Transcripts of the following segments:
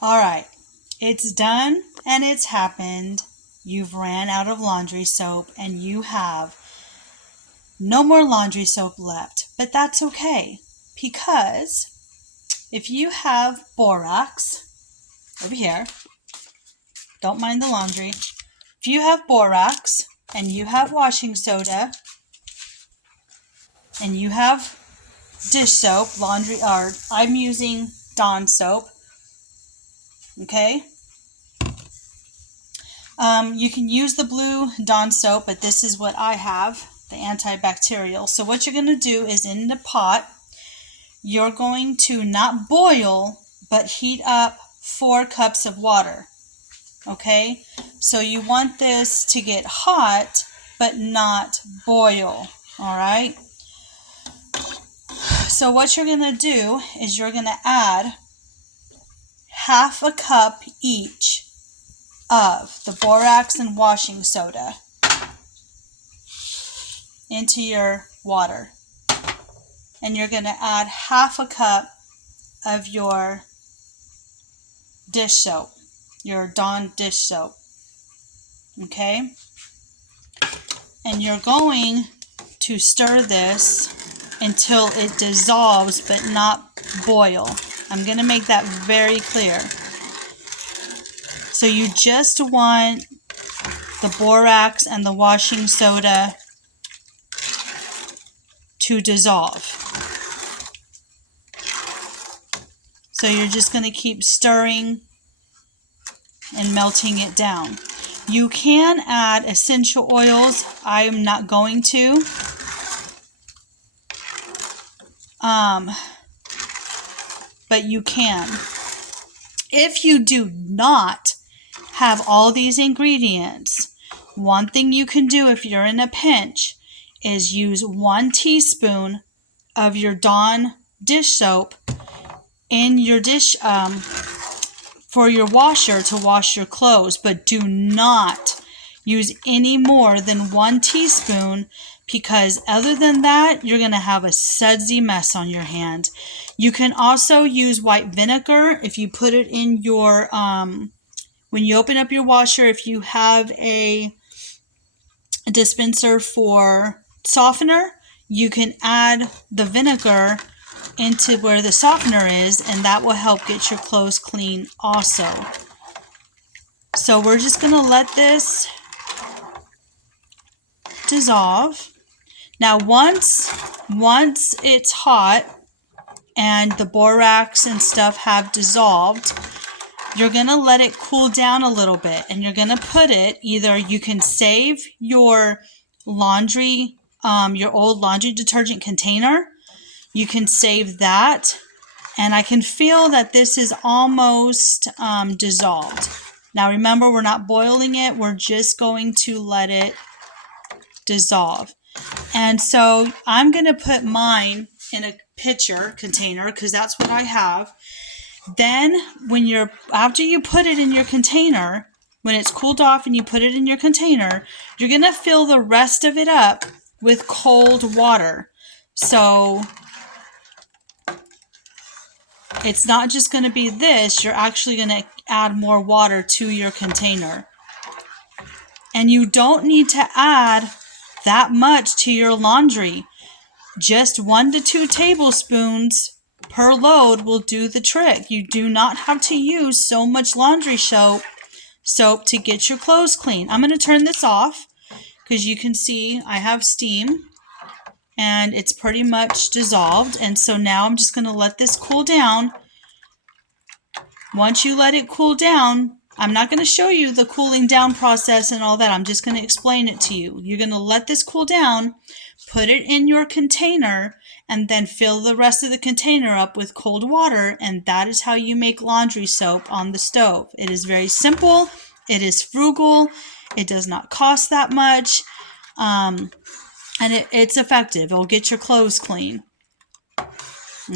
All right, it's done and it's happened. You've ran out of laundry soap and you have no more laundry soap left, but that's okay because if you have borax over here, don't mind the laundry. If you have borax and you have washing soda and you have dish soap, laundry, or I'm using Dawn soap, okay? You can use the blue Dawn soap, but this is what I have, the antibacterial. So what you're going to do is in the pot, you're going to not boil, but heat up 4 cups of water. Okay? So you want this to get hot, but not boil. All right? So what you're going to do is you're going to add half a cup each of the borax and washing soda into your water. And you're going to add half a cup of your dish soap, your Dawn dish soap. Okay? And you're going to stir this until it dissolves but not boil. I'm going to make that very clear. So you just want the borax and the washing soda to dissolve. So you're just going to keep stirring and melting it down. You can add essential oils. I'm not going to. But you can. If you do not have all these ingredients, one thing you can do if you're in a pinch is use 1 teaspoon of your Dawn dish soap in your dish for your washer to wash your clothes, but do not use any more than 1 teaspoon, because other than that, you're going to have a sudsy mess on your hand. You can also use white vinegar if you put it in your, when you open up your washer, if you have a dispenser for softener, you can add the vinegar into where the softener is, and that will help get your clothes clean also. So we're just going to let this dissolve. Now once it's hot and the borax and stuff have dissolved, you're going to let it cool down a little bit, and you're going to put it, either you can save your laundry, your old laundry detergent container. You can save that, and I can feel that this is almost dissolved. Now remember, we're not boiling it, we're just going to let it dissolve. And so I'm going to put mine in a pitcher container because that's what I have. Then after you put it in your container, when it's cooled off and you put it in your container, you're going to fill the rest of it up with cold water. So it's not just going to be this, you're actually going to add more water to your container. And you don't need to add that much to your laundry. Just 1 to 2 tablespoons per load will do the trick. You do not have to use so much laundry soap to get your clothes clean. I'm going to turn this off because you can see I have steam and it's pretty much dissolved. And so now I'm just going to let this cool down. Once you let it cool down, I'm not going to show you the cooling down process and all that. I'm just going to explain it to you. You're going to let this cool down, put it in your container, and then fill the rest of the container up with cold water, and that is how you make laundry soap on the stove. It is very simple. It is frugal. It does not cost that much, and it's effective. It'll get your clothes clean.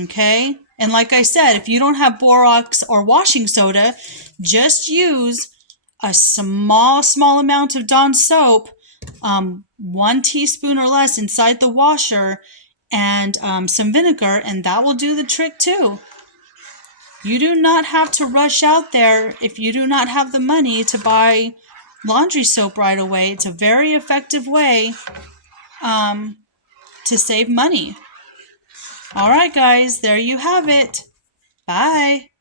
Okay? And like I said, if you don't have borax or washing soda, just use a small amount of Dawn soap, 1 teaspoon or less inside the washer, and some vinegar, and that will do the trick too. You do not have to rush out there if you do not have the money to buy laundry soap right away. It's a very effective way to save money. All right, guys, there you have it. Bye.